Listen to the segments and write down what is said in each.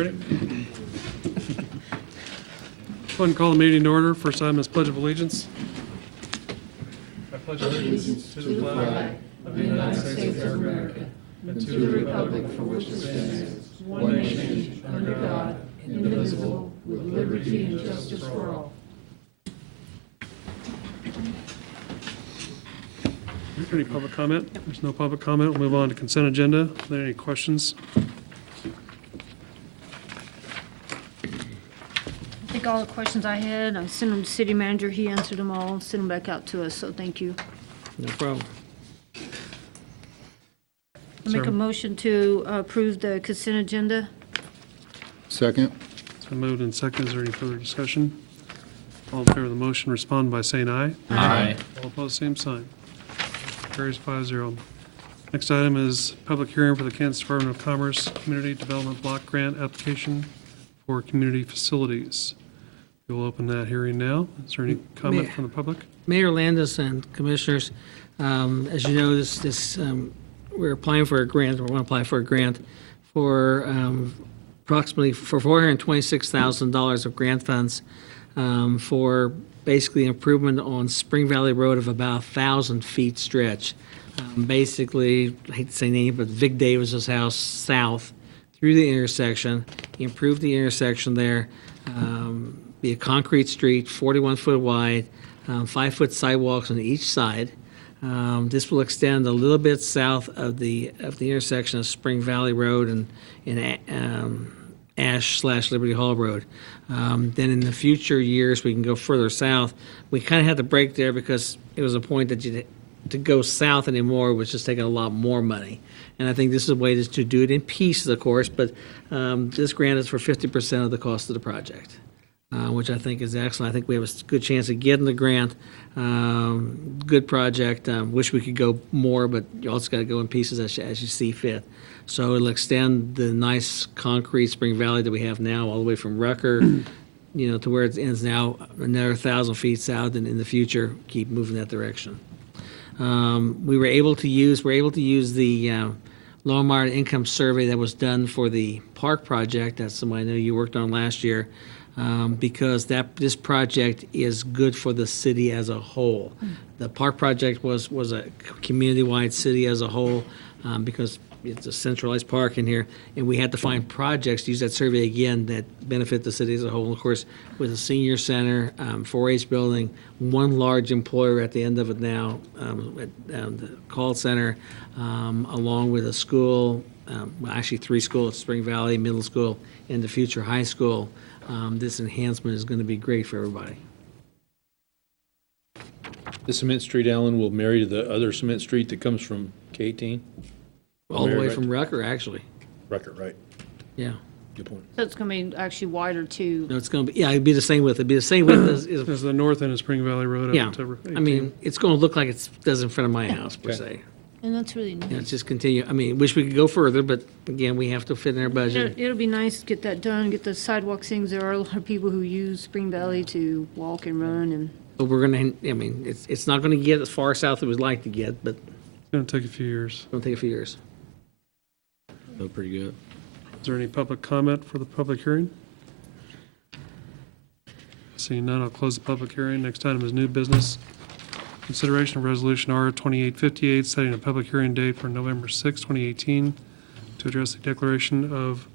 Ready? Go ahead and call the meeting to order. First item is Pledge of Allegiance. I pledge allegiance to the flag of the United States of America and to the republic for which it stands, one nation, under God, indivisible, with liberty and justice for all. Is there any public comment? There's no public comment. We'll move on to consent agenda. Are there any questions? I think all the questions I had, I sent them to city manager, he answered them all, sent them back out to us, so thank you. No problem. I make a motion to approve the consent agenda. Second. It's been moved and seconded. Is there any further discussion? All in favor of the motion, respond by saying aye. Aye. All opposed, same sign. Carries 5-0. Next item is public hearing for the Kansas Department of Commerce Community Development Block Grant application for community facilities. We'll open that hearing now. Is there any comment from the public? Mayor Landis and commissioners, as you know, we're applying for a grant, or want to apply for a grant for approximately for $426,000 of grant funds for basically improvement on Spring Valley Road of about 1,000 feet stretch. Basically, I hate to say name, but Vic Davis's house south through the intersection, improve the intersection there, be a concrete street, 41 foot wide, 5 foot sidewalks on each side. This will extend a little bit south of the intersection of Spring Valley Road and Ash/Liberty Hall Road. Then in the future years, we can go further south. We kind of had to break there because it was a point that to go south anymore was just taking a lot more money. And I think this is a way to do it in pieces, of course, but this grant is for 50% of the cost of the project, which I think is excellent. I think we have a good chance of getting the grant. Good project. Wish we could go more, but you also got to go in pieces as you see fit. So it'll extend the nice concrete Spring Valley that we have now all the way from Rucker, to where it ends now, another 1,000 feet south, and in the future, keep moving that direction. We were able to use the low and moderate income survey that was done for the park project. That's something I know you worked on last year, because this project is good for the city as a whole. The park project was a community-wide city as a whole, because it's a centralized park in here, and we had to find projects to use that survey again that benefit the city as a whole. And of course, with a senior center, 4-H building, one large employer at the end of it now, the call center, along with a school, actually 3 schools, Spring Valley Middle School, and the future high school. This enhancement is going to be great for everybody. The cement street, Allen, will marry to the other cement street that comes from K-18? All the way from Rucker, actually. Rucker, right. Yeah. Good point. So it's going to be actually wider too. No, it's going to be, it'd be the same width. It'd be the same width as There's the north end of Spring Valley Road yeah. up to 18. I mean, it's going to look like it does in front of my house, per se. And that's really nice. It's just continue. I mean, wish we could go further, but again, we have to fit in our budget. It'll be nice to get that done, get the sidewalk things. There are a lot of people who use Spring Valley to walk and run, and But we're going to, I mean, it's not going to get as far south as we'd like to get, but It's going to take a few years. it'll take a few years. Oh, pretty good. Is there any public comment for the public hearing? Seeing none, I'll close the public hearing. Next item is new business. Consideration of Resolution R 2858, setting a public hearing date for November 6, 2018, to address the declaration of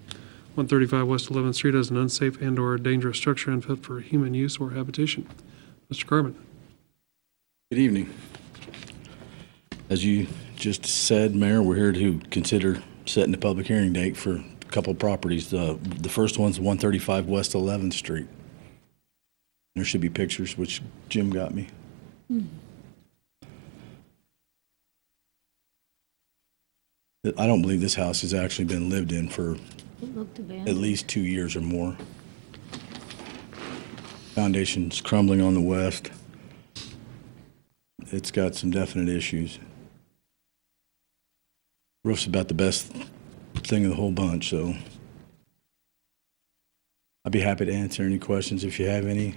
135 West 11th Street as an unsafe and/or dangerous structure unfit for human use or habitation. Mr. Carmen. Good evening. As you just said, Mayor, we're here to consider setting a public hearing date for a couple of properties. The first one's 135 West 11th Street. There should be pictures, which Jim got me. I don't believe this house has actually been lived in for it looked abandoned. at least 2 years or more. Foundation's crumbling on the west. It's got some definite issues. Roof's about the best thing of the whole bunch, so I'd be happy to answer any questions if you have any.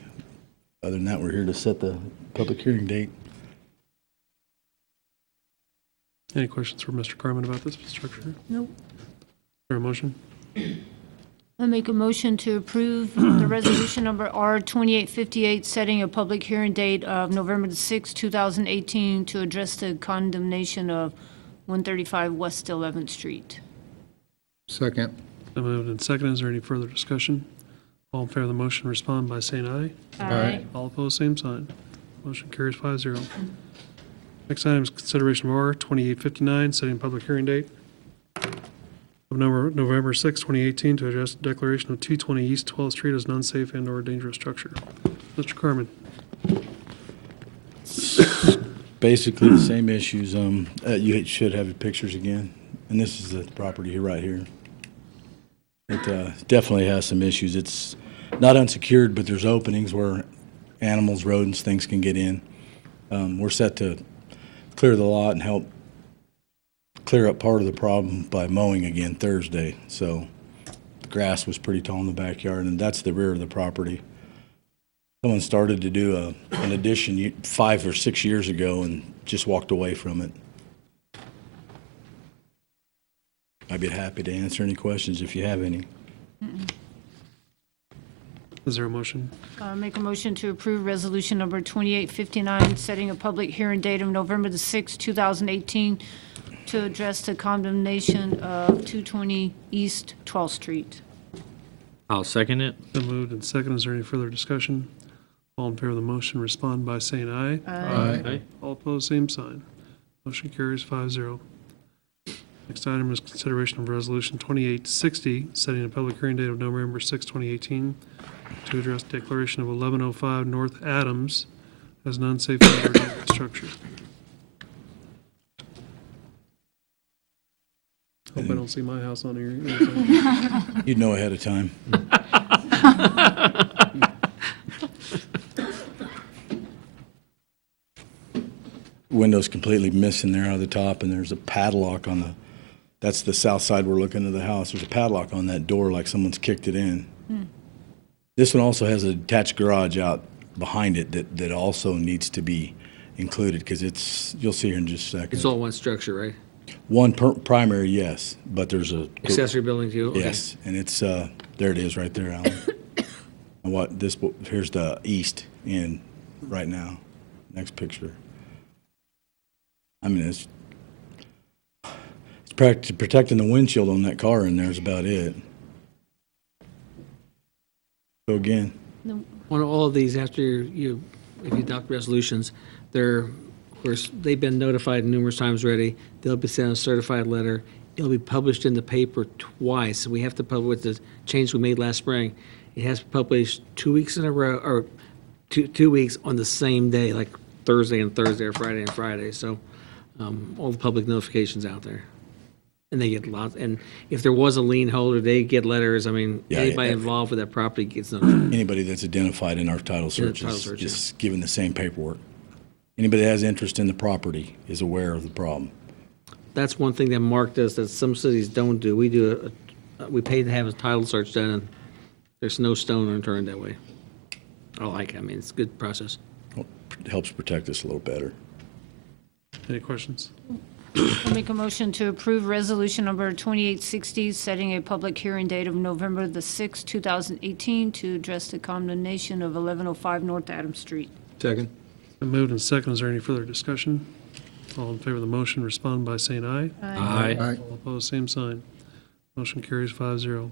Other than that, we're here to set the public hearing date. Any questions for Mr. Carmen about this structure? Is Nope. there a motion? I make a motion to approve the resolution number R 2858, setting a public hearing date of November the 6th, 2018, to address the condemnation of 135 West 11th Street. Second. Been moved and seconded. Is there any further discussion? All in favor of the motion respond by saying aye. Aye. All opposed, same sign. Motion carries 5-0. Next item is consideration of R 2859, setting a public hearing date of November 6, 2018, to address the declaration of 220 East 12th Street as an unsafe and/or dangerous structure. Mr. Carmen. Basically the same issues. You should have your pictures again. And this is the property here, right here. It definitely has some issues. It's not unsecured, but there's openings where animals, rodents, things can get in. We're set to clear the lot and help clear up part of the problem by mowing again Thursday. So the grass was pretty tall in the backyard, and that's the rear of the property. Someone started to do an addition 5 or 6 years ago and just walked away from it. I'd be happy to answer any questions if you have any. Is there a motion? Make a motion to approve resolution number 2859, setting a public hearing date of November the 6th, 2018, to address the condemnation of 220 East 12th Street. I'll second it. Been moved and seconded. Is there any further discussion? All in favor of the motion respond by saying aye. Aye. All opposed, same sign. Motion carries 5-0. Next item is consideration of resolution 2860, setting a public hearing date of November 6, 2018, to address declaration of 1105 North Adams as an unsafe and or dangerous structure. Hope I don't see my house on here. You'd know ahead of time. Window's completely missing there out of the top, and there's a padlock on the, that's the south side we're looking at the house. There's a padlock on that door like someone's kicked it in. This one also has a detached garage out behind it that also needs to be included, because it's, you'll see here in just a second. It's all one structure, right? One primary, yes, but there's a. Accessory building too? Okay. Yes, and it's, there it is right there, Alan. And what, this, here's the east end right now. Next picture. I mean, it's protecting the windshield on that car in there is about it. So again, On all of these, after if you adopt resolutions, they're, of course, they've been notified numerous times already. They'll be sent a certified letter. It'll be published in the paper twice. We have to publish the change we made last spring. It has to be published 2 weeks in a row, or two weeks on the same day, like Thursday and Thursday, or Friday and Friday. So all the public notifications out there. And they get lots, and if there was a lien holder, they get letters. I mean, Yeah, anybody yeah. involved with that property gets notified. anybody that's identified in our title the search title search, is given the same paperwork. Anybody that has interest in the property is aware of the problem. That's one thing that Mark does that some cities don't do. We do we pay to have a title search done, and there's no stone unturned that way. I like it. I mean, it's a good process. Helps protect us a little better. Any questions? I make a motion to approve resolution number 2860, setting a public hearing date of November the 6th, 2018, to address the condemnation of 1105 North Adams Street. Second. Been moved and seconded. Is there any further discussion? All in favor of the motion respond by saying aye. Aye. All opposed, same sign. Motion carries 5-0.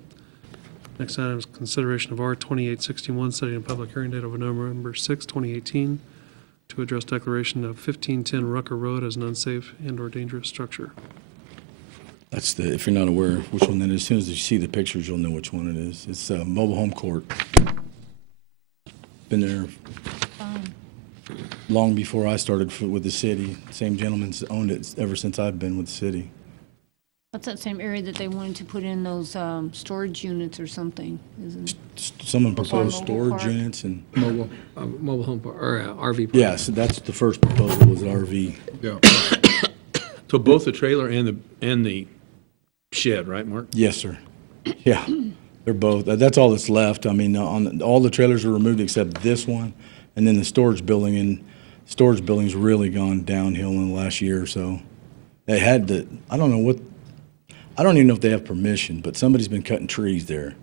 Next item is consideration of R 2861, setting a public hearing date of November 6, 2018, to address declaration of 1510 Rucker Road as an unsafe and/or dangerous structure. That's the, if you're not aware which one that is, as soon as you see the pictures, you'll know which one it is. It's a mobile home court. Been there long before I started with the city. Same gentleman's owned it ever since I've been with the city. That's that same area that they wanted to put in those storage units or something, isn't it? Someone proposed mobile storage park. units and, Mobile home or RV park. yeah, so that's the first proposal was RV. Yeah. So both the trailer and the shed, right, Mark? Yes, sir. Yeah, they're both. That's all that's left. I mean, all the trailers are removed except this one, and then the storage building. And storage building's really gone downhill in the last year or so. They had to. I don't even know if they have permission, but somebody's been cutting trees there,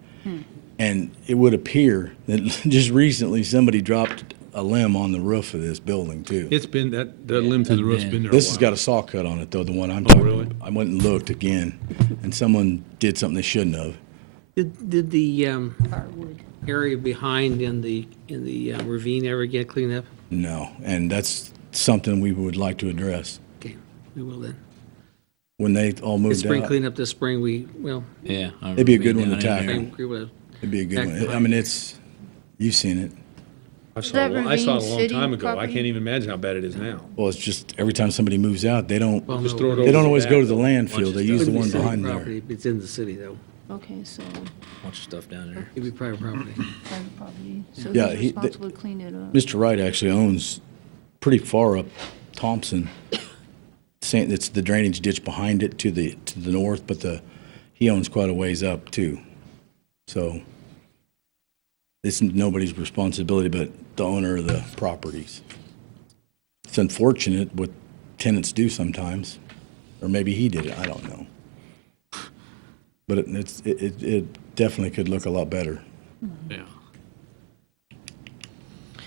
And it would appear that just recently somebody dropped a limb on the roof of this building too. It's been, that limb through the roof's been there a This has while. got a saw cut on it though, the one I'm talking really? about. I went and looked again, and someone did something they shouldn't have. Did the Firewood. area behind in the ravine ever get cleaned up? No, and that's something we would like to address. Okay, we will then. When they all It's moved spring out, cleanup this spring, we, well, Yeah. it'd be a good one to I tackle. agree with It'd be a good Back one. I mean, it's, you've seen it. I saw that it a long ravine city time ago. I property? can't even imagine how bad it is now. Well, it's just every time somebody moves out, they don't, Well, Just no, throw it it over they don't the always back. go to the landfill. They use the wouldn't be one city behind there. property, it's in the city, though. Okay, so Bunch of stuff down there. It'd be private property. private property. So Yeah, who's he- responsible to clean it up? Mr. Wright actually owns pretty far up Thompson. Saying it's the drainage ditch behind it to the north, but he owns quite a ways up too. So it's nobody's responsibility but the owner of the properties. It's unfortunate what tenants do sometimes, or maybe he did it. I don't know. But it definitely could look a lot better. Yeah.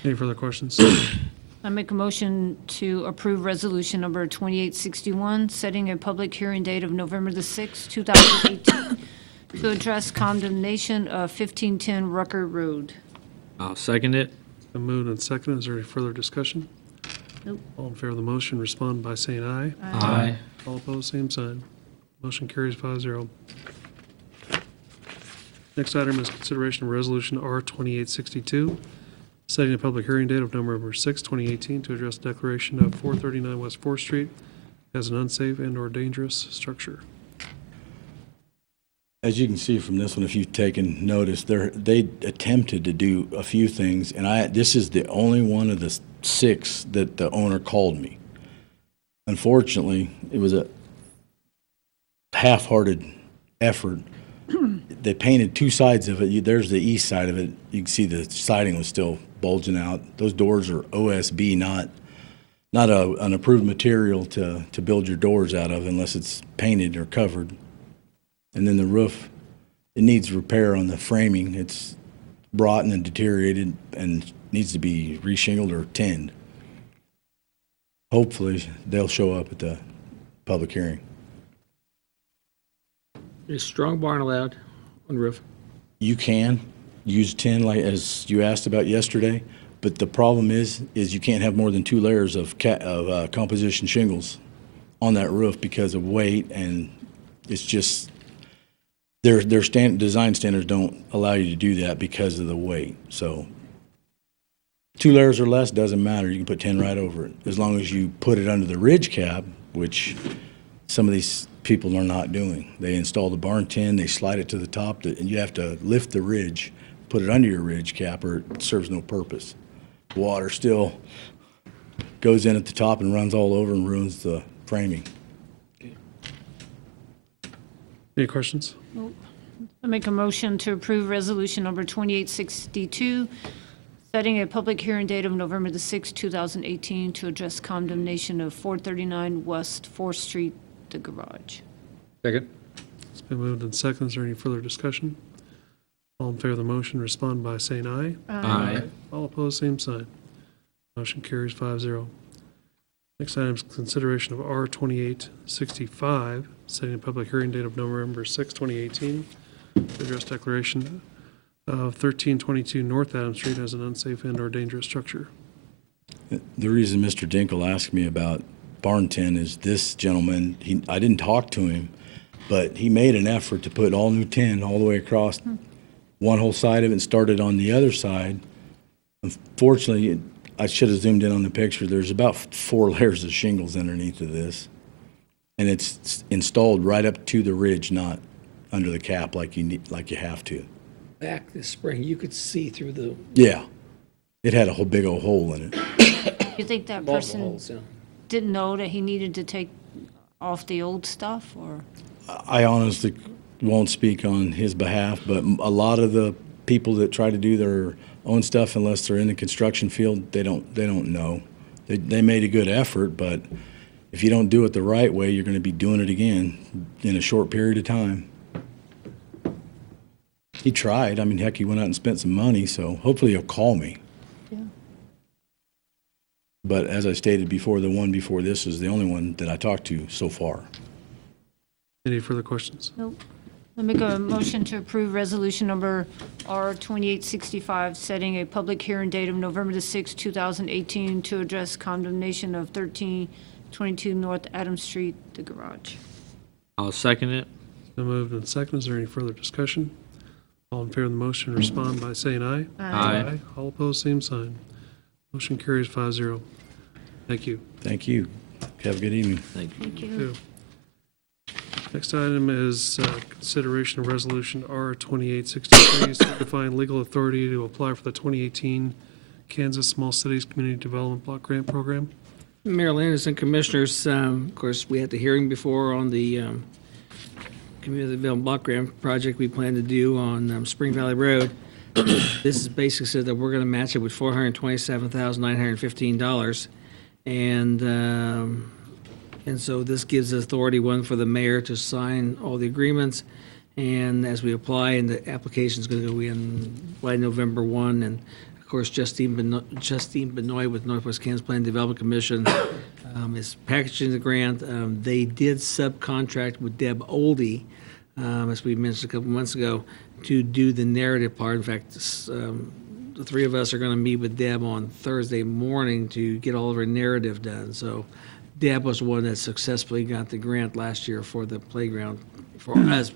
Any further questions? I make a motion to approve resolution number 2861, setting a public hearing date of November the 6th, 2018, to address condemnation of 1510 Rucker Road. I'll second it. Been moved and seconded. Is there any further discussion? Nope. All in favor of the motion, respond by saying aye. Aye. All opposed, same sign. Motion carries 5-0. Next item is consideration of resolution R 2862, setting a public hearing date of November 6, 2018, to address declaration of 439 West 4th Street as an unsafe and/or dangerous structure. As you can see from this one, if you've taken notice, they attempted to do a few things, and this is the only one of the 6 that the owner called me. Unfortunately, it was a half-hearted effort. They painted 2 sides of it. There's the east side of it. You can see the siding was still bulging out. Those doors are OSB, not an approved material to build your doors out of unless it's painted or covered. And then the roof, it needs repair on the framing. It's rotten and deteriorated and needs to be reshingled or tinned. Hopefully, they'll show up at the public hearing. Is strong barn allowed on roof? You can use tin like as you asked about yesterday, but the problem is you can't have more than 2 layers of composition shingles on that roof because of weight, and it's just their design standards don't allow you to do that because of the weight. So 2 layers or less doesn't matter. You can put 10 right over it as long as you put it under the ridge cap, which some of these people are not doing. They install the barn tin, they slide it to the top, and you have to lift the ridge, put it under your ridge cap, or it serves no purpose. Water still goes in at the top and runs all over and ruins the framing. Any questions? I make a motion to approve resolution number 2862, setting a public hearing date of November the 6th, 2018, to address condemnation of 439 West 4th Street, the garage. Second? It's been moved and seconded. Is there any further discussion? All in favor of the motion, respond by saying aye. Aye. All opposed, same sign. Motion carries 5-0. Next item is consideration of R 2865, setting a public hearing date of November 6, 2018, to address declaration of 1322 North Adams Street as an unsafe and/or dangerous structure. The reason Mr. Dinkle asked me about barn tin is this gentleman, I didn't talk to him, but he made an effort to put all new tin all the way across one whole side of it and started on the other side. Unfortunately, I should have zoomed in on the picture. There's about 4 layers of shingles underneath of this. And it's installed right up to the ridge, not under the cap like you have to. Back this spring, you could see through the Yeah. It had a whole big old hole in it. You think that multiple person holes, yeah. didn't know that he needed to take off the old stuff, or? I honestly won't speak on his behalf, but a lot of the people that try to do their own stuff, unless they're in the construction field, they don't know. They made a good effort, but if you don't do it the right way, you're going to be doing it again in a short period of time. He tried. I mean, heck, he went out and spent some money, so hopefully he'll call me. Yeah. But as I stated before, the one before this is the only one that I talked to so far. Any further questions? Nope. I make a motion to approve resolution number R 2865, setting a public hearing date of November the 6th, 2018, to address condemnation of 1322 North Adams Street, the garage. I'll second it. It's been moved and seconded. Is there any further discussion? All in favor of the motion, respond by saying aye. Aye. All opposed, same sign. Motion carries 5-0. Thank you. Thank you. Have a good evening. Thank you. Thank you. Two. Next item is consideration of resolution R 2863, certifying legal authority to apply for the 2018 Kansas Small Cities Community Development Block Grant Program. Mayor Landis and Commissioners, of course, we had the hearing before on the Community Development Block Grant project we plan to do on Spring Valley Road. This is basically said that we're going to match it with $427,915. And so this gives authority, one, for the mayor to sign all the agreements, and as we apply, and the application's going to go in by November 1, and of course, Justine Benoit with Northwest Kansas Plan Development Commission is packaging the grant. They did subcontract with Deb Oldie, as we mentioned a couple months ago, to do the narrative part. In fact, the three of us are going to meet with Deb on Thursday morning to get all of her narrative done. So Deb was the one that successfully got the grant last year for the playground, for us,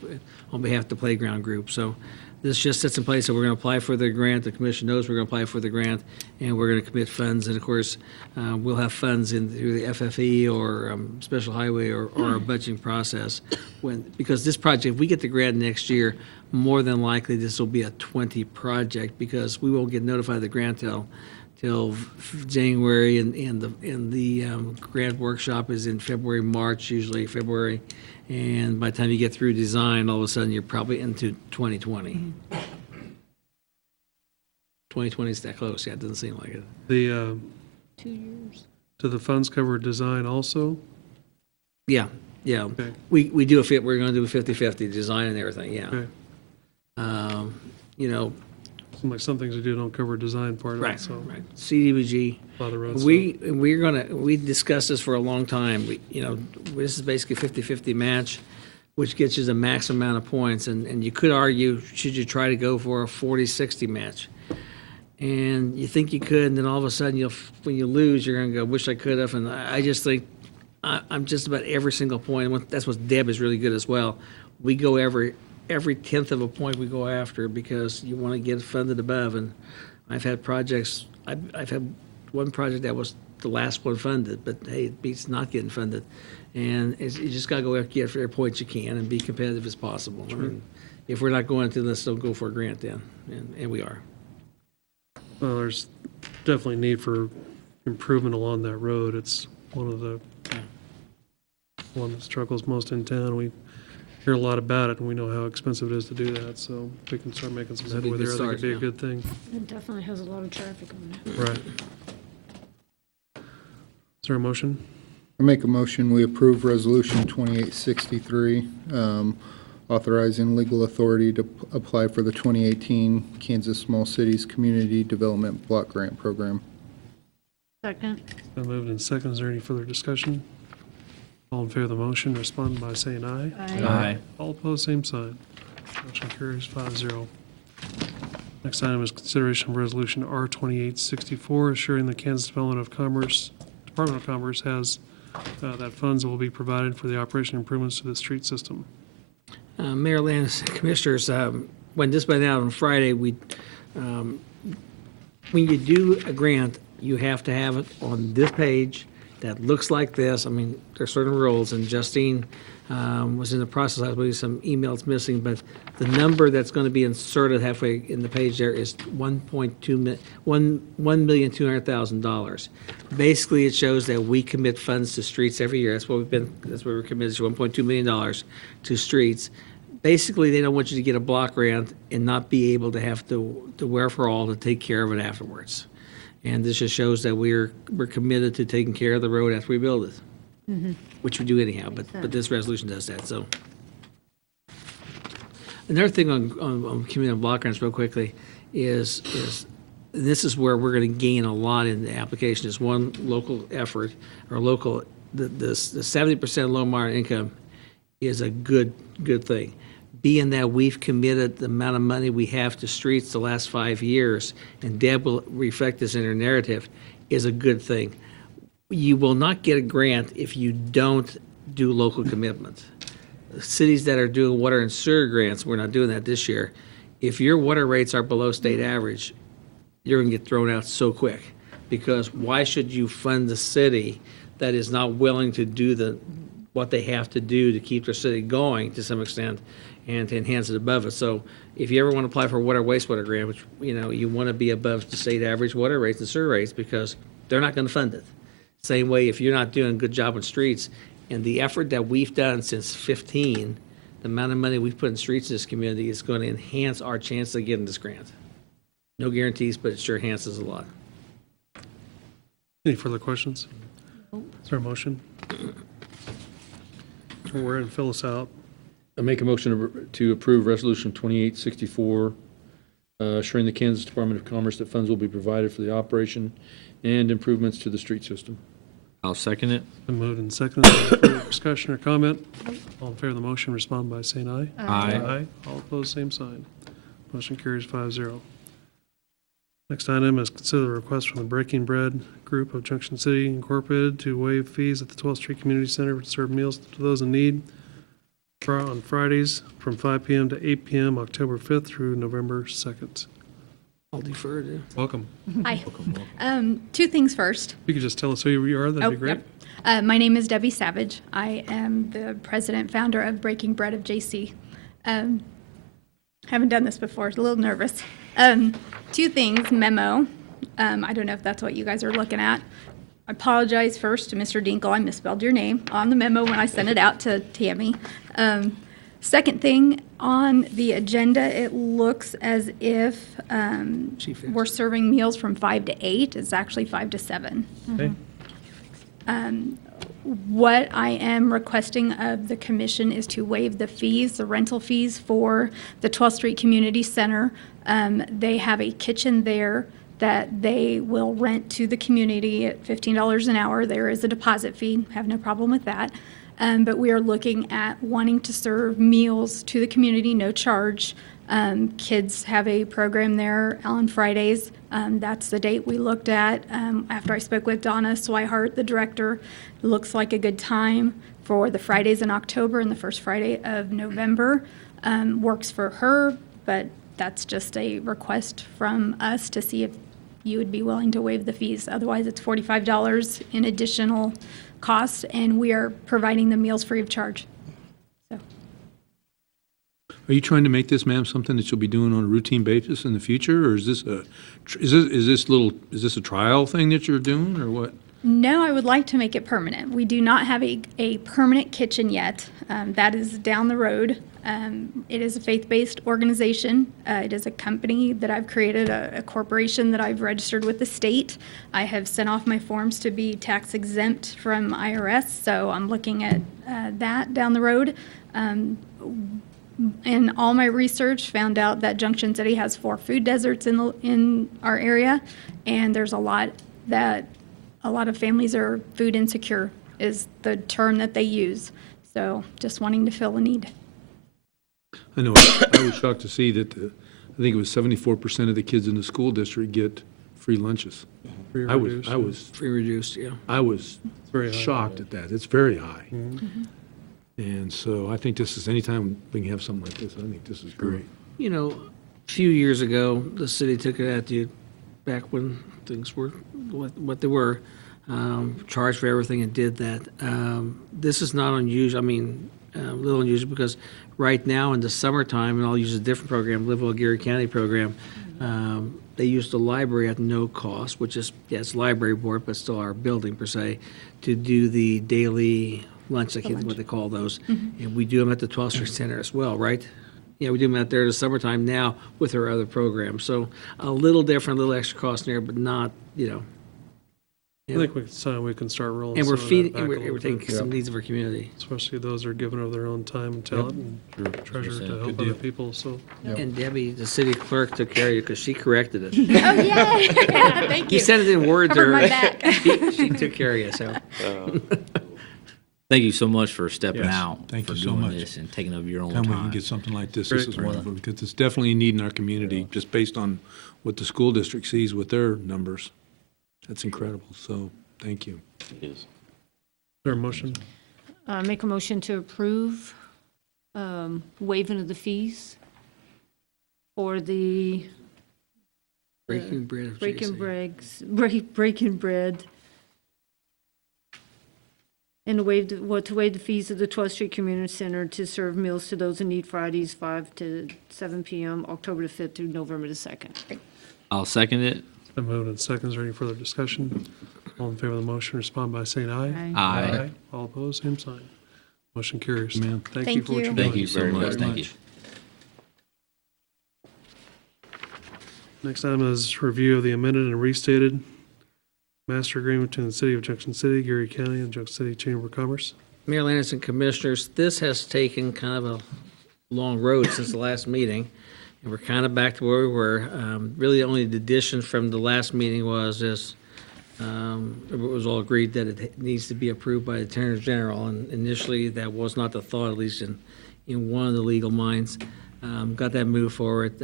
on behalf of the playground group. So this just sets in place that we're going to apply for the grant. The commission knows we're going to apply for the grant, and we're going to commit funds. And of course, we'll have funds in through the FFE or Special Highway or our budgeting process. Because this project, if we get the grant next year, more than likely this will be a 20 project, because we won't get notified of the grant till January, and the grant workshop is in February, March, usually February. And by the time you get through design, all of a sudden you're probably into 2020. 2020 is that close? Yeah, it doesn't seem like it. The, 2 years. do the funds cover design also? Yeah, yeah. Okay. We do we're going to do a 50-50 design and everything, yeah. Okay. You know, Seems like some things we do don't cover design part of it, right, so right. CDBG. a lot of roads. We discussed this for a long time. This is basically 50-50 match, which gets you the max amount of points. And you could argue, should you try to go for a 40-60 match? And you think you could, and then all of a sudden, when you lose, you're going to go, wish I could have. And I just think, I'm just about every single point. And that's what Deb is really good as well. We go every tenth of a point we go after, because you want to get funded above. And I've had projects, I've had one project that was the last one funded, but hey, it beats not getting funded. And you just got to go after, get every point you can and be competitive as possible. I mean, if we're not going to, let's don't go for a grant then, and we are. Well, there's definitely need for improvement along that road. It's one that struggles most in town. We hear a lot about it, and we know how expensive it is to do that, so if we can start making some That'd be a headway good there, I think it'd be a start, good thing. It definitely has a lot of traffic on it. Right. Is there a motion? I make a motion, we approve Resolution 2863, authorizing legal authority to apply for the 2018 Kansas Small Cities Community Development Block Grant Program. Second. Been moved and seconded. Is there any further discussion? All in favor of the motion, respond by saying aye. Aye. All opposed, same sign. Motion carries 5-0. Next item is consideration of resolution R 2864, assuring the Kansas Department of Commerce has that funds will be provided for the operation improvements to the street system. Mayor Landis, Commissioners, when this went out on Friday, when you do a grant, you have to have it on this page that looks like this. I mean, there's certain rules, and Justine was in the process, I believe some emails missing, but the number that's going to be inserted halfway in the page there is $1,200,000. Basically, it shows that we commit funds to streets every year. That's what we're committed to, $1.2 million to streets. Basically, they don't want you to get a block grant and not be able to have to wear for all to take care of it afterwards. And this just shows that we're committed to taking care of the road after we build it, which we do anyhow, but this resolution does that, so. Another thing on community block grants real quickly is this is where we're going to gain a lot in the application is one local effort or local, the 70% low moderate income is a good thing. Being that we've committed the amount of money we have to streets the last 5 years, and Deb will reflect this in her narrative, is a good thing. You will not get a grant if you don't do local commitments. Cities that are doing water and sewer grants, we're not doing that this year. If your water rates are below state average, you're going to get thrown out so quick. Because why should you fund the city that is not willing to do what they have to do to keep their city going to some extent and to enhance it above it? So if you ever want to apply for a water wastewater grant, which, you want to be above the state average water rates and sewer rates because they're not going to fund it. Same way if you're not doing a good job on streets, and the effort that we've done since 15, the amount of money we've put in streets in this community is going to enhance our chance of getting this grant. No guarantees, but it sure enhances a lot. Any further questions? Is there a motion? We're in, fill us out. I make a motion to approve Resolution 2864, assuring the Kansas Department of Commerce that funds will be provided for the operation and improvements to the street system. I'll second it. Been moved and seconded. Any further discussion or comment? All in favor of the motion, respond by saying aye. Aye. All opposed, same sign. Motion carries 5-0. Next item is consider the request from the Breaking Bread Group of Junction City Incorporated to waive fees at the 12th Street Community Center to serve meals to those in need on Fridays from 5 p.m. to 8 p.m. October 5th through November 2nd. I'll defer to. Welcome. Hi. Two things first. If you could just tell us who you are, that'd be great. Yep. My name is Debbie Savage. I am the president, founder of Breaking Bread of JC. Haven't done this before, a little nervous. Two things, memo. I don't know if that's what you guys are looking at. I apologize first to Mr. Dinkle. I misspelled your name on the memo when I sent it out to Tammy. Second thing, on the agenda, it looks as if we're serving meals from 5 to 8. It's actually 5 to 7. Okay. What I am requesting of the commission is to waive the fees, the rental fees for the 12th Street Community Center. They have a kitchen there that they will rent to the community at $15 an hour. There is a deposit fee, have no problem with that. But we are looking at wanting to serve meals to the community, no charge. Kids have a program there on Fridays. That's the date we looked at. After I spoke with Donna Swihart, the director, it looks like a good time for the Fridays in October and the first Friday of November. Works for her, but that's just a request from us to see if you would be willing to waive the fees. Otherwise, it's $45 in additional costs, and we are providing the meals free of charge. So, Are you trying to make this, ma'am, something that you'll be doing on a routine basis in the future, or is this a trial thing that you're doing, or what? no, I would like to make it permanent. We do not have a permanent kitchen yet. That is down the road. It is a faith-based organization. It is a company that I've created, a corporation that I've registered with the state. I have sent off my forms to be tax exempt from IRS, so I'm looking at that down the road. In all my research, found out that Junction City has 4 food deserts in our area, and there's a lot of families are food insecure is the term that they use. So just wanting to fill a need. I know, I was shocked to see that, I think it was 74% of the kids in the school district get free lunches. Free I reduced, was Free reduced, yeah. I was very high. shocked at that. It's very high. Mhm. And so I think this is, anytime we can have something like this, I think this is great. A few years ago, the city took an attitude, back when things were what they were, charged for everything and did that. This is not unusual, a little unusual because right now in the summertime, and I'll use a different program, Liverpool Geary County program, they use the library at no cost, which is, it's library board, but still our building per se, to do the daily lunch, I can't think what they call those. And we do them at the 12th Street Center as well, right? Yeah, we do them out there in the summertime now with our other programs. So a little different, a little extra cost in there, but not, I think we can start rolling And we're some of that feeding, back and a we're little taking bit, some needs of our community. especially those that are giving of their own time and talent and treasure to help other people, so. And Debbie, the city clerk, took care of you because she corrected it. Oh, yeah. Thank You you. said it in words, Covered or my back. she took care of you, so. Thank you so much for stepping Yes, out. thank for you so doing much. this and taking up your own Time we can time. get something like this Great. is wonderful, because it's definitely a need in our community, just based on what the school district sees with their numbers. That's incredible, so, thank you. Is there a motion? Make a motion to approve waiving of the fees for the Breaking bread. is what you say. breaking bread. And to waive the fees of the 12th Street Community Center to serve meals to those in need Fridays, 5 to 7 p.m., October the 5th through November the 2nd. I'll second it. It's been moved and seconded. Is there any further discussion? All in favor of the motion, respond by saying aye. Aye. All opposed, same sign. Motion carries. Amen. Thank you Thank for what you. you're doing. Thank you so much. Thank you. Next item is review of the amended and restated master agreement between the City of Junction City, Geary County, and Junction City Chamber of Commerce. Mayor Landis and Commissioners, this has taken kind of a long road since the last meeting, and we're kind of back to where we were. Really, the only addition from the last meeting was this, it was all agreed that it needs to be approved by the Attorney General, and initially, that was not the thought, at least in one of the legal minds. Got that moved forward.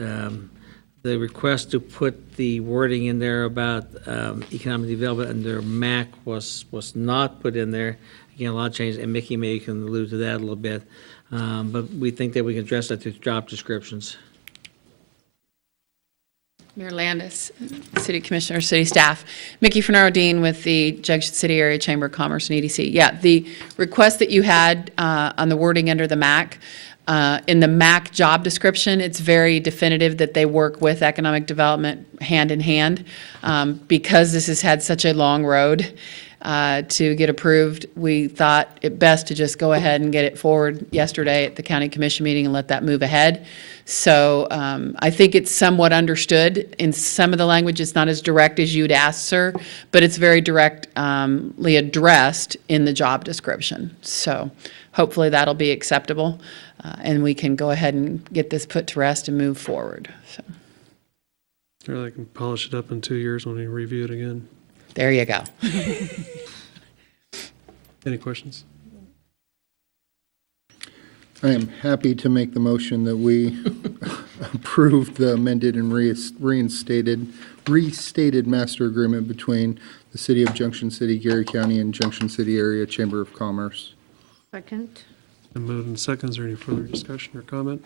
The request to put the wording in there about economic development under MAC was not put in there. Again, a lot of changes, and Mickey may can allude to that a little bit. But we think that we can address that through job descriptions. Mayor Landis, City Commissioner, City Staff. Mickey Fernaro Dean with the Junction City Area Chamber of Commerce and EDC. Yeah, the request that you had on the wording under the MAC, in the MAC job description, it's very definitive that they work with economic development hand in hand. Because this has had such a long road to get approved, we thought it best to just go ahead and get it forward yesterday at the county commission meeting and let that move ahead. So I think it's somewhat understood. In some of the language, it's not as direct as you'd ask, sir, but it's very directly addressed in the job description. So hopefully that'll be acceptable, and we can go ahead and get this put to rest and move forward. So Or they can polish it up in 2 years when we review it again. there you go. Any questions? I am happy to make the motion that we approve the amended and restated master agreement between the City of Junction City, Geary County, and Junction City Area Chamber of Commerce. Second. It's been moved and seconded. Is there any further discussion or comment?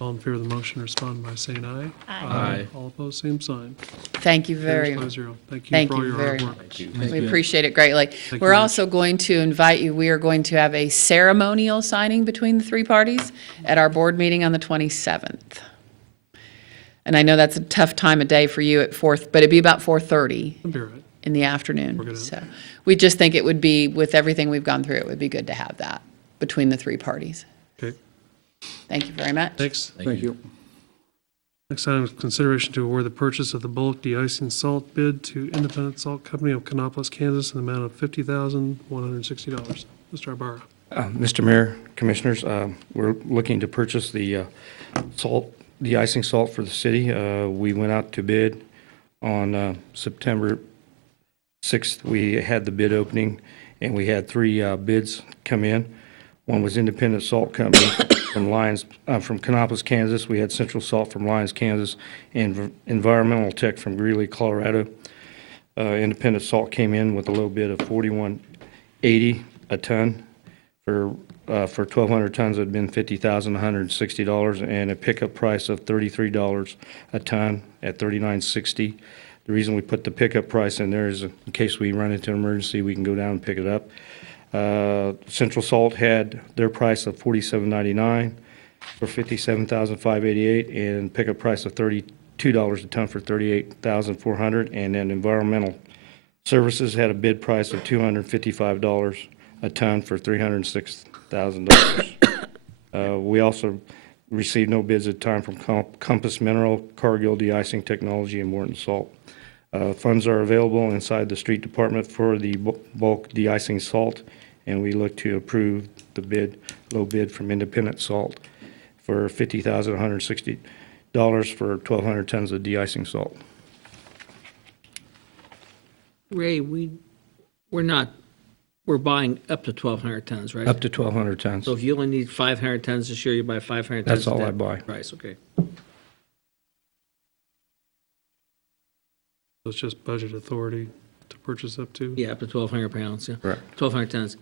All in favor of the motion, respond by saying aye. Aye. All opposed, same sign. Thank you very Carries much. 5-0. Thank you Thank for all you your very hard work. much. We appreciate it greatly. you We're much. also going to invite you, we are going to have a ceremonial signing between the three parties at our board meeting on the 27th. And I know that's a tough time of day for you at 4, but it'd be about 4:30 I'll be all right. in the afternoon. We're gonna- So we just think it would be, with everything we've gone through, it would be good to have that between the three parties. Okay, Thank you very much. thanks. Thank you. Next item is consideration to award the purchase of the bulk de-icing salt bid to Independent Salt Company of Kannapolis, Kansas, in the amount of $50,160. Mr. Ibarra. Mr. Mayor, Commissioners, we're looking to purchase the salt, de-icing salt for the city. We went out to bid on September 6th. We had the bid opening, and we had 3 bids come in. One was Independent Salt Company from Kannapolis, Kansas. We had Central Salt from Lyons, Kansas, and Environmental Tech from Greeley, Colorado. Independent Salt came in with a low bid of $41.80 a ton. For 1,200 tons, it'd been $50,160, and a pickup price of $33 a ton at $39.60. The reason we put the pickup price in there is in case we run into an emergency, we can go down and pick it up. Central Salt had their price of $47.99 for $57,588, and pickup price of $32 a ton for $38,400. And then Environmental Services had a bid price of $255 a ton for $306,000. We also received no bids at the time from Compass Mineral, Cargill De-icing Technology, and Morton Salt. Funds are available inside the street department for the bulk de-icing salt, and we look to approve the low bid from Independent Salt for $50,160 for 1,200 tons of de-icing salt. Ray, we're buying up to 1,200 tons, right? Up to 1,200 tons. So if you only need 500 tons this year, you buy 500 tons? That's all at I that buy. Price, okay. So it's just budget authority to purchase up to? Yeah, up to 1,200 pounds, yeah. Correct. 1,200 tons.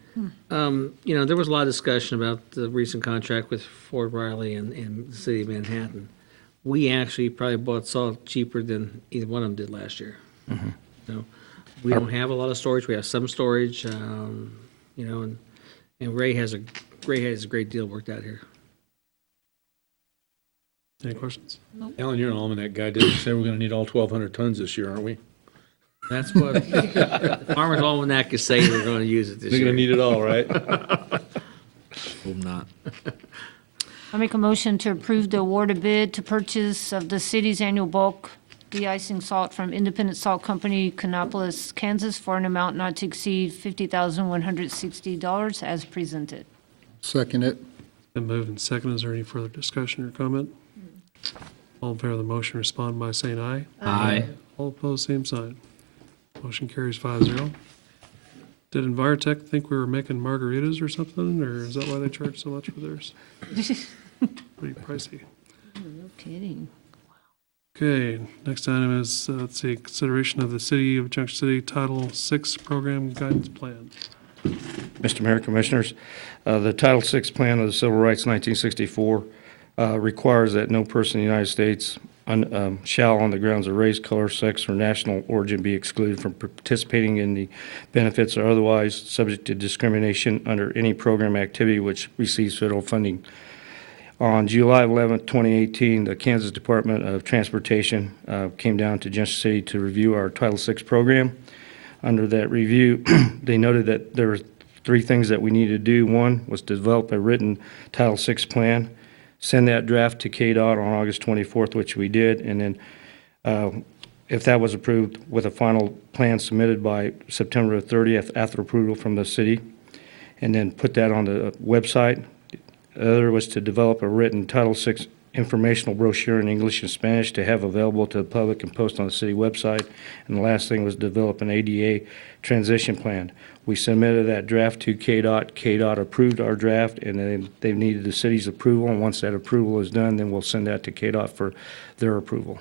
There was a lot of discussion about the recent contract with Fort Riley and the city of Manhattan. We actually probably bought salt cheaper than either one of them did last year. We don't have a lot of storage. We have some storage, and Ray has a great deal worked out here. Any questions? Alan, you're an almanac guy. Didn't you say we're going to need all 1,200 tons this year, aren't we? That's what the Farmer's Almanac is saying we're going to use it this They're year. going to need it all, right? Hope not. I make a motion to approve the award of bid to purchase of the city's annual bulk de-icing salt from Independent Salt Company, Kannapolis, Kansas, for an amount not to exceed $50,160 as presented. Second it. Been moved and seconded. Is there any further discussion or comment? All in favor of the motion respond by saying aye. Aye. All opposed, same sign. Motion carries 5-0. Did Envirotech think we were making margaritas or something, or is that why they charge so much for theirs? Pretty pricey. No kidding. Okay, next item is, let's see, consideration of the City of Junction City Title VI Program Guidance Plan. Mr. Mayor, Commissioners, the Title VI Plan of the Civil Rights 1964 requires that no person in the United States shall, on the grounds of race, color, sex, or national origin, be excluded from participating in the benefits or otherwise subject to discrimination under any program activity which receives federal funding. On July 11, 2018, the Kansas Department of Transportation came down to Junction City to review our Title VI program. Under that review, they noted that there were 3 things that we needed to do. One was to develop a written Title VI plan, send that draft to KDOT on August 24th, which we did, and then if that was approved, with a final plan submitted by September 30th after approval from the city, and then put that on the website. The other was to develop a written Title VI informational brochure in English and Spanish to have available to the public and post on the city website. And the last thing was develop an ADA transition plan. We submitted that draft to KDOT. KDOT approved our draft, and then they needed the city's approval. And once that approval is done, then we'll send that to KDOT for their approval.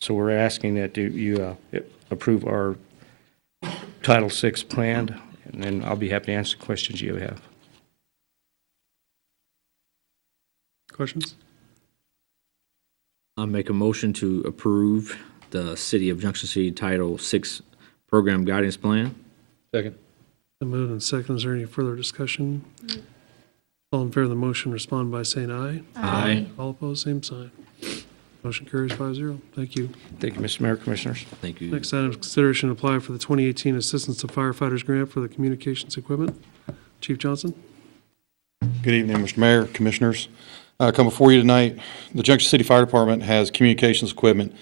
So we're asking that you approve our Title VI plan, and then I'll be happy to answer questions you have. Questions? I'll make a motion to approve the City of Junction City Title VI Program Guidance Plan. Second. Been moved and seconded. Is there any further discussion? All in favor of the motion respond by saying aye. Aye. All opposed, same sign. Motion carries 5-0. Thank you. Thank you, Mr. Mayor, Commissioners. Thank you. Next item is consideration to apply for the 2018 Assistance to Firefighters Grant for the communications equipment. Chief Johnson? Good evening, Mr. Mayor, Commissioners. Come before you tonight. The Junction City Fire Department has communications equipment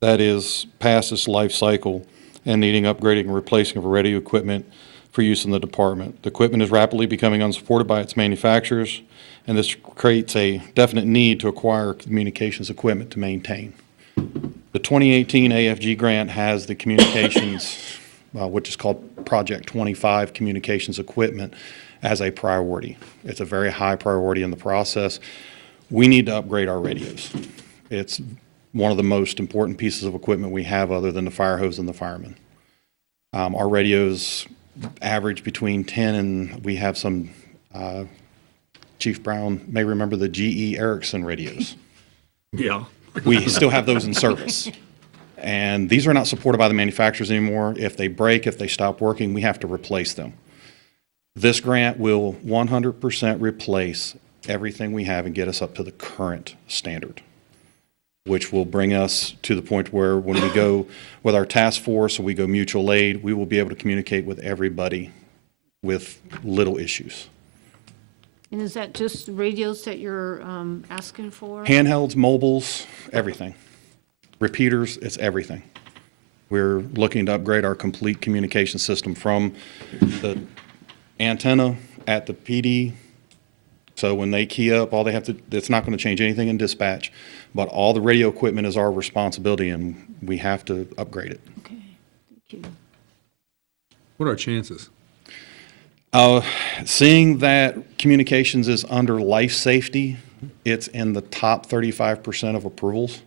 that is past its life cycle and needing upgrading and replacing of radio equipment for use in the department. The equipment is rapidly becoming unsupported by its manufacturers, and this creates a definite need to acquire communications equipment to maintain. The 2018 AFG grant has the communications, which is called Project 25 communications equipment, as a priority. It's a very high priority in the process. We need to upgrade our radios. It's one of the most important pieces of equipment we have other than the fire hose and the firemen. Our radios average between 10 and we have some, Chief Brown may remember the GE Ericsson radios. Yeah. We still have those in service. And these are not supported by the manufacturers anymore. If they break, if they stop working, we have to replace them. This grant will 100% replace everything we have and get us up to the current standard, which will bring us to the point where when we go with our task force or we go mutual aid, we will be able to communicate with everybody with little issues. And is that just radios that you're asking for? Handhelds, mobiles, everything. Repeaters, it's everything. We're looking to upgrade our complete communication system from the antenna at the PD. So when they key up, all they have to, it's not going to change anything in dispatch, but all the radio equipment is our responsibility, and we have to upgrade it. Okay, thank you. What are our chances? Seeing that communications is under life safety, it's in the top 35% of approvals.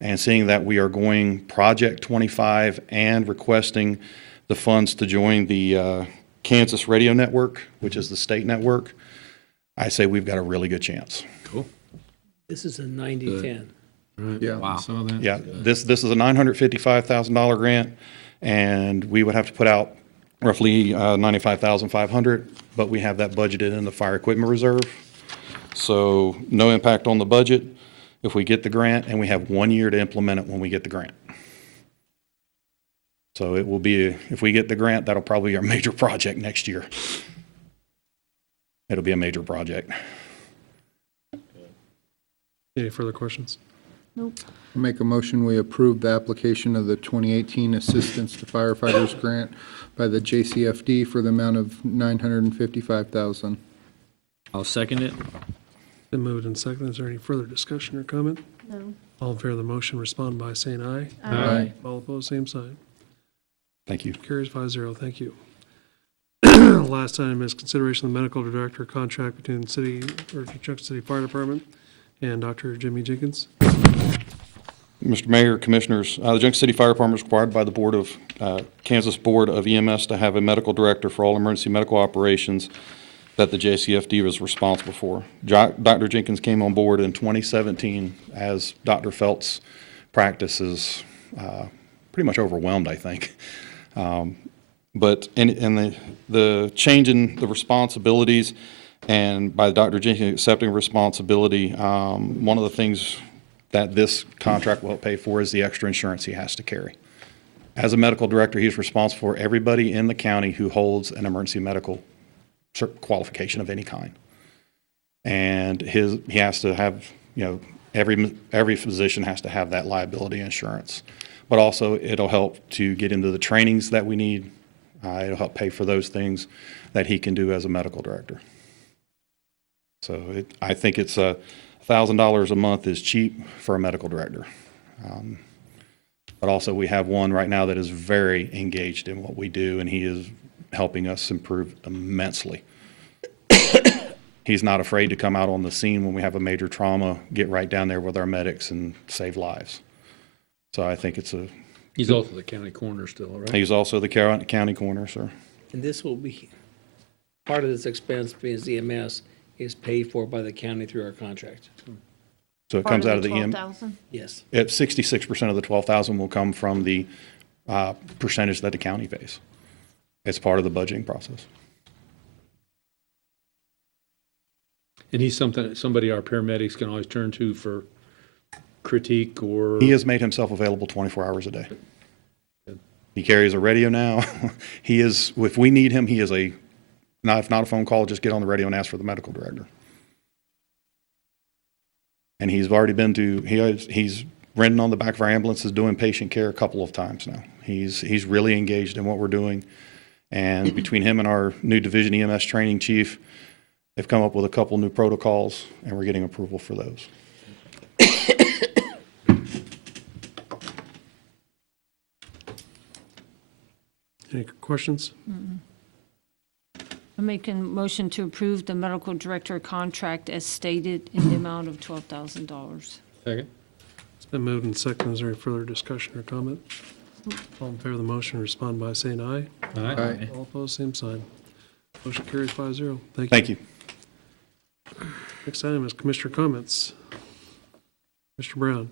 And seeing that we are going Project 25 and requesting the funds to join the Kansas Radio Network, which is the state network, I say we've got a really good chance. Cool. This is a 90-10. Yeah. Wow. Saw that. Yeah, this is a $955,000 grant, and we would have to put out roughly $95,500, but we have that budgeted in the fire equipment reserve. So no impact on the budget if we get the grant, and we have 1 year to implement it when we get the grant. So it will be, if we get the grant, that'll probably be our major project next year. It'll be a major project. Any further questions? Nope. Make a motion, we approve the application of the 2018 Assistance to Firefighters Grant by the JCFD for the amount of $955,000. I'll second it. Been moved and seconded. Is there any further discussion or comment? No. All in favor of the motion, respond by saying aye. Aye. All opposed, same sign. Thank you. Carries 5-0. Thank you. Last item is consideration of the medical director contract between the city, or Junction City Fire Department and Dr. Jimmy Jenkins. Mr. Mayor, Commissioners, the Junction City Fire Department is required by the Board of, Kansas Board of EMS to have a medical director for all emergency medical operations that the JCFD was responsible for. Dr. Jenkins came on board in 2017 as Dr. Felt's practice is pretty much overwhelmed, I think. But in the change in the responsibilities and by Dr. Jenkins accepting responsibility, one of the things that this contract will help pay for is the extra insurance he has to carry. As a medical director, he's responsible for everybody in the county who holds an emergency medical qualification of any kind. And he has to have, every physician has to have that liability insurance. But also it'll help to get into the trainings that we need. It'll help pay for those things that he can do as a medical director. So I think it's $1,000 a month is cheap for a medical director. But also we have one right now that is very engaged in what we do, and he is helping us improve immensely. He's not afraid to come out on the scene when we have a major trauma, get right down there with our medics and save lives. So I think it's He's also the county coroner still, right? he's also the county coroner, sir. And this will be, part of this expense, being EMS, is paid for by the county through our contract. So it comes out of the 12,000? Yes. 66% of the 12,000 will come from the percentage that the county pays. It's part of the budgeting process. And he's somebody our paramedics can always turn to for critique or... He has made himself available 24 hours a day. He carries a radio now. He is, if we need him, he is if not a phone call, just get on the radio and ask for the medical director. And he's already been he's ridden on the back of our ambulances doing patient care a couple of times now. He's really engaged in what we're doing. And between him and our new division EMS training chief, they've come up with a couple new protocols, and we're getting approval for those. Any questions? I'm making a motion to approve the medical director contract as stated in the amount of $12,000. Second? It's been moved and seconded. Is there any further discussion or comment? All in favor of the motion, respond by saying aye. Aye. All opposed, same sign. Motion carries 5-0. Thank you. Thank you. Next item is commissioner comments. Mr. Brown.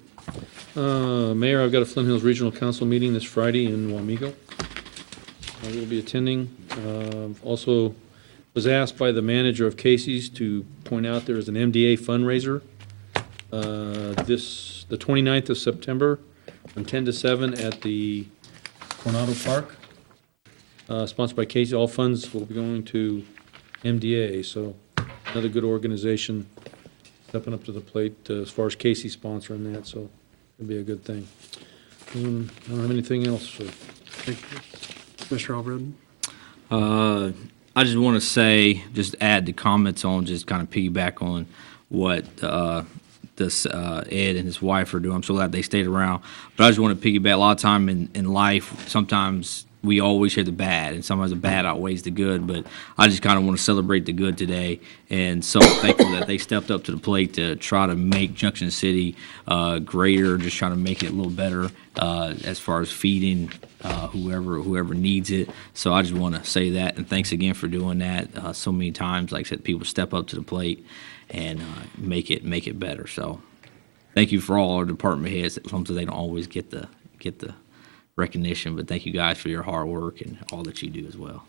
Mayor, I've got a Flint Hills Regional Council meeting this Friday in Wamego. I will be attending. Also was asked by the manager of Casey's to point out there is an MDA fundraiser the 29th of September from 10 to 7 at the Coronado Park. Sponsored by Casey. All funds will be going to MDA, so another good organization stepping up to the plate as far as Casey sponsoring that, so it'll be a good thing. I don't have anything else, so. Thank you. Commissioner Albritton? I just want to say, just add the comments on, just kind of piggyback on what Ed and his wife are doing. I'm so glad they stayed around. But I just want to piggyback. A lot of time in life, sometimes we always hear the bad, and sometimes the bad outweighs the good. But I just kind of want to celebrate the good today, and so thankful that they stepped up to the plate to try to make Junction City greater, just trying to make it a little better as far as feeding whoever needs it. So I just want to say that, and thanks again for doing that so many times. Like I said, people step up to the plate and make it better. So thank you for all our department heads. Sometimes they don't always get the recognition, but thank you guys for your hard work and all that you do as well.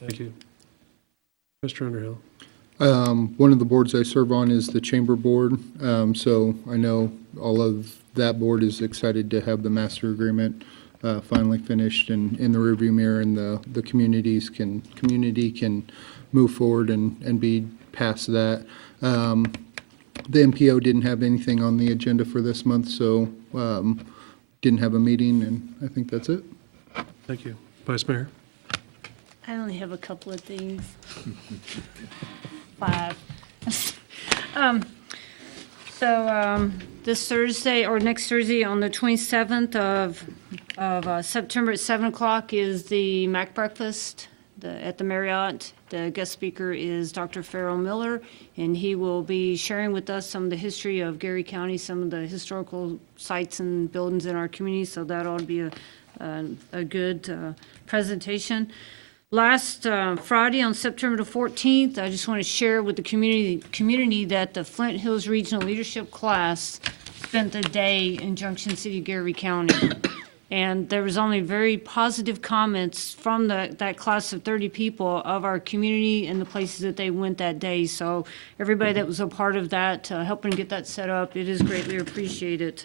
Thank you. Mr. Underhill? One of the boards I serve on is the Chamber Board, so I know all of that board is excited to have the master agreement finally finished and in the rearview mirror, and the community can move forward and be past that. The MPO didn't have anything on the agenda for this month, so didn't have a meeting, and I think that's it. Thank you. Vice Mayor? I only have a couple of things. 5. This Thursday, or next Thursday, on the 27th of September at 7 o'clock is the Mac Breakfast at the Marriott. The guest speaker is Dr. Farrell Miller, and he will be sharing with us some of the history of Gary County, some of the historical sites and buildings in our community, so that ought to be a good presentation. Last Friday, on September the 14th, I just want to share with the community that the Flint Hills Regional Leadership class spent the day in Junction City, Gary County. And there was only very positive comments from that class of 30 people of our community and the places that they went that day. So everybody that was a part of that, helping get that set up, it is greatly appreciated.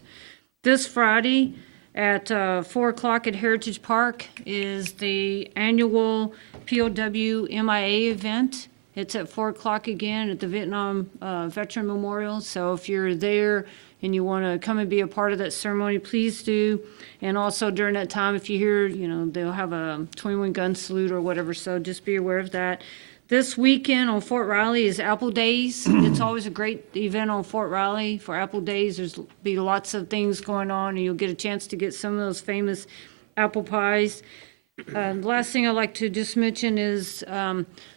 This Friday at 4 o'clock at Heritage Park is the annual POW MIA event. It's at 4 o'clock again at the Vietnam Veteran Memorial. So if you're there and you want to come and be a part of that ceremony, please do. And also during that time, if you hear, they'll have a 21 gun salute or whatever, so just be aware of that. This weekend on Fort Riley is Apple Days. It's always a great event on Fort Riley for Apple Days. There's be lots of things going on, and you'll get a chance to get some of those famous apple pies. The last thing I'd like to just mention is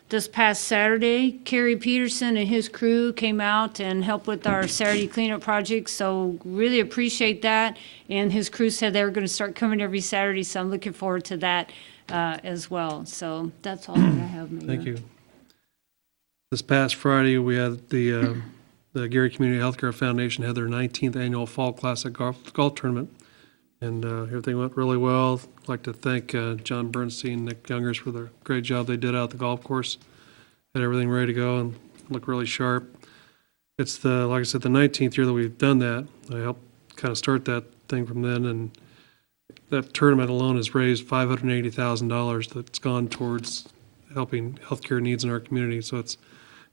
this past Saturday, Kerry Peterson and his crew came out and helped with our Saturday cleanup project, so really appreciate that. And his crew said they were going to start coming every Saturday, so I'm looking forward to that as well. So that's all that I have, Mayor. Thank you. This past Friday, we had the Gary Community Healthcare Foundation had their 19th annual Fall Classic golf tournament, and everything went really well. I'd like to thank John Bernstein, Nick Youngers for the great job they did out at the golf course. Had everything ready to go and looked really sharp. It's like I said, the 19th year that we've done that. I helped kind of start that thing from then, and that tournament alone has raised $580,000 that's gone towards helping healthcare needs in our community. So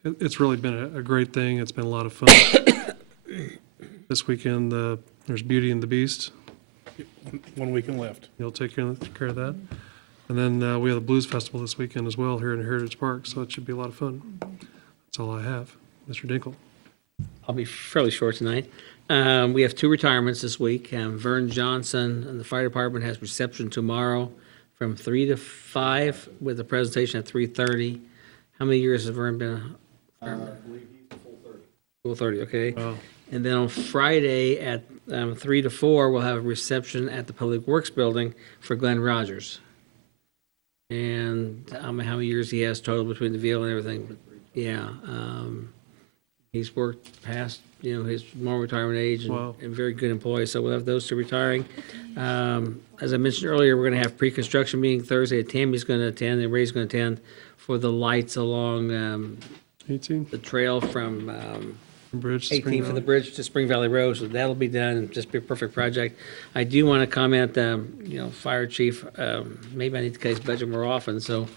it's really been a great thing. It's been a lot of fun. This weekend, there's Beauty and the Beast. 1 weekend left. You'll take care of that. And then we have the Blues Festival this weekend as well here in Heritage Park, so it should be a lot of fun. That's all I have. Mr. Dinkle. I'll be fairly short tonight. We have 2 retirements this week. Vern Johnson and the fire department has reception tomorrow from 3 to 5 with a presentation at 3:30. How many years has Vern been a fireman? I believe he's the full 30. Full 30, okay. Wow. And then on Friday at 3 to 4, we'll have a reception at the Public Works Building for Glenn Rogers. And I don't know how many years he has total between the vehicle and everything, but yeah. He's worked past, his more retirement age and, Wow. and very good employee. So we'll have those 2 retiring. As I mentioned earlier, we're going to have pre-construction meeting Thursday. Tammy's going to attend and Ray's going to attend for the lights along 18? the trail from Bridge to Spring 18 for the Valley. bridge to Spring Valley Road. So that'll be done and just be a perfect project. I do want to comment, Fire Chief, maybe I need to cut his budget more often, so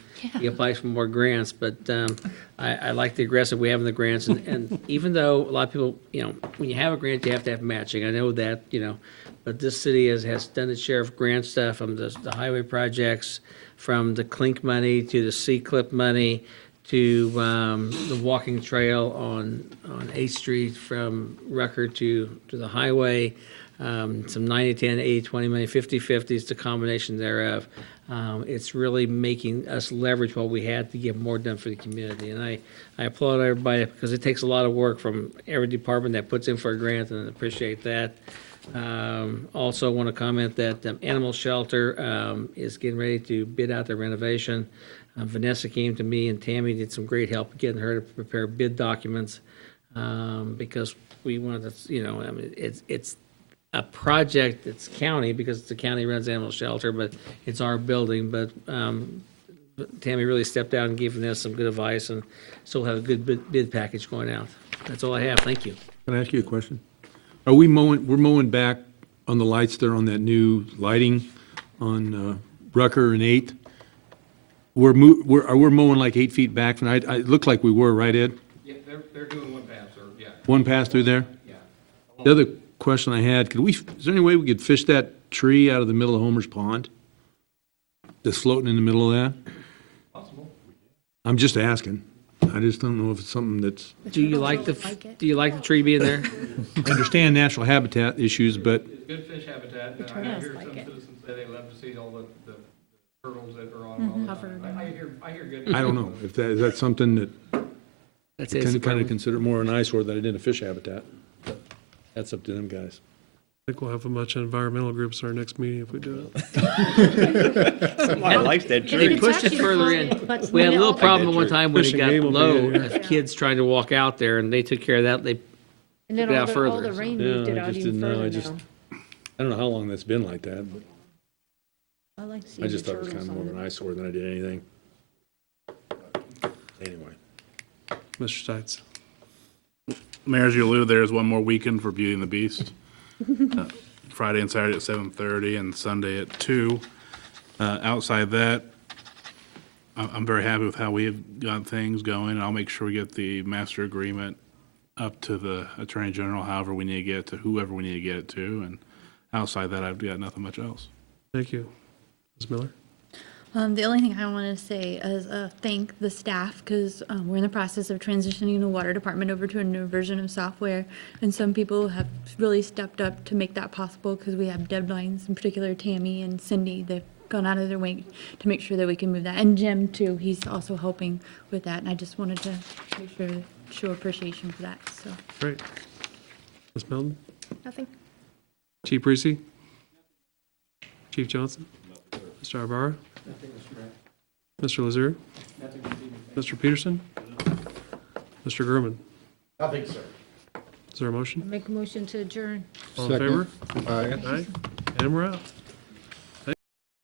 he applies for more grants. But I like the aggressive we have in the grants. And even though a lot of people, when you have a grant, you have to have matching. I know that, but this city has done its share of grant stuff from the highway projects, from the Clink money to the C-CLIP money to the walking trail on 8th Street from Rucker to the highway, some 90-10, 80-20 money, 50-50 is the combination thereof. It's really making us leverage what we had to get more done for the community. And I applaud everybody because it takes a lot of work from every department that puts in for a grant, and I appreciate that. Also want to comment that Animal Shelter is getting ready to bid out their renovation. Vanessa came to me and Tammy did some great help getting her to prepare bid documents because we wanted to, I mean, it's a project that's county because the county runs Animal Shelter, but it's our building. But Tammy really stepped out and gave Vanessa some good advice, and so we'll have a good bid package going out. That's all I have. Thank you. Can I ask you a question? Are we mowing, we're mowing back on the lights there on that new lighting on Rucker and 8th? We're mowing like 8 feet back from, it looked like we were, right, Ed? Yeah, they're doing one pass, or, yeah. One pass through there? Yeah. The other question I had, is there any way we could fish that tree out of the middle of Homer's Pond? That's floating in the middle of that? Possible. I'm just asking. I just don't know if it's something that's, Do you like the tree being there? I understand natural habitat issues, but It's good fish habitat. I hear some citizens say they love to see all the turtles that are on. I hear good. I don't know if that, is that something that That's we it. can kind of consider more an eyesore than it is a fish habitat. But that's up to them guys. I think we'll have a bunch of environmental groups at our next meeting if we do it. Somebody likes that They pushed it further in. We had a little problem one time when it Fishing got game will be low, good, yeah. of kids trying to walk out there, and they took care of that. They And then Get out all the further, so- rain moved it Yeah, I out just even didn't know. further now. I don't know how long that's been like that, but I like seeing I the just thought it was kind turtles of more on of it. an eyesore than I did anything. Anyway. Mr. Stites. Mayor, as you alluded, there is one more weekend for Beauty and the Beast. Friday and Saturday at 7:30 and Sunday at 2. Outside that, I'm very happy with how we have got things going, and I'll make sure we get the master agreement up to the Attorney General, however we need to get it to whoever we need to get it to. And outside that, I've got nothing much else. Thank you. Ms. Miller? The only thing I want to say is thank the staff because we're in the process of transitioning the water department over to a new version of software. And some people have really stepped up to make that possible because we have deadlines, in particular Tammy and Cindy. They've gone out of their way to make sure that we can move that. And Jim, too, he's also helping with that. And I just wanted to make sure to show appreciation for that. So, Great. Ms. Melton? Nothing. Chief Reese? Chief Johnson? Mr. Ibarra? Mr. Lazare? Mr. Peterson? Mr. Gurman? Nothing, sir. Is there a motion? Make a motion to adjourn. All in favor? Aye. Aye. And we're out.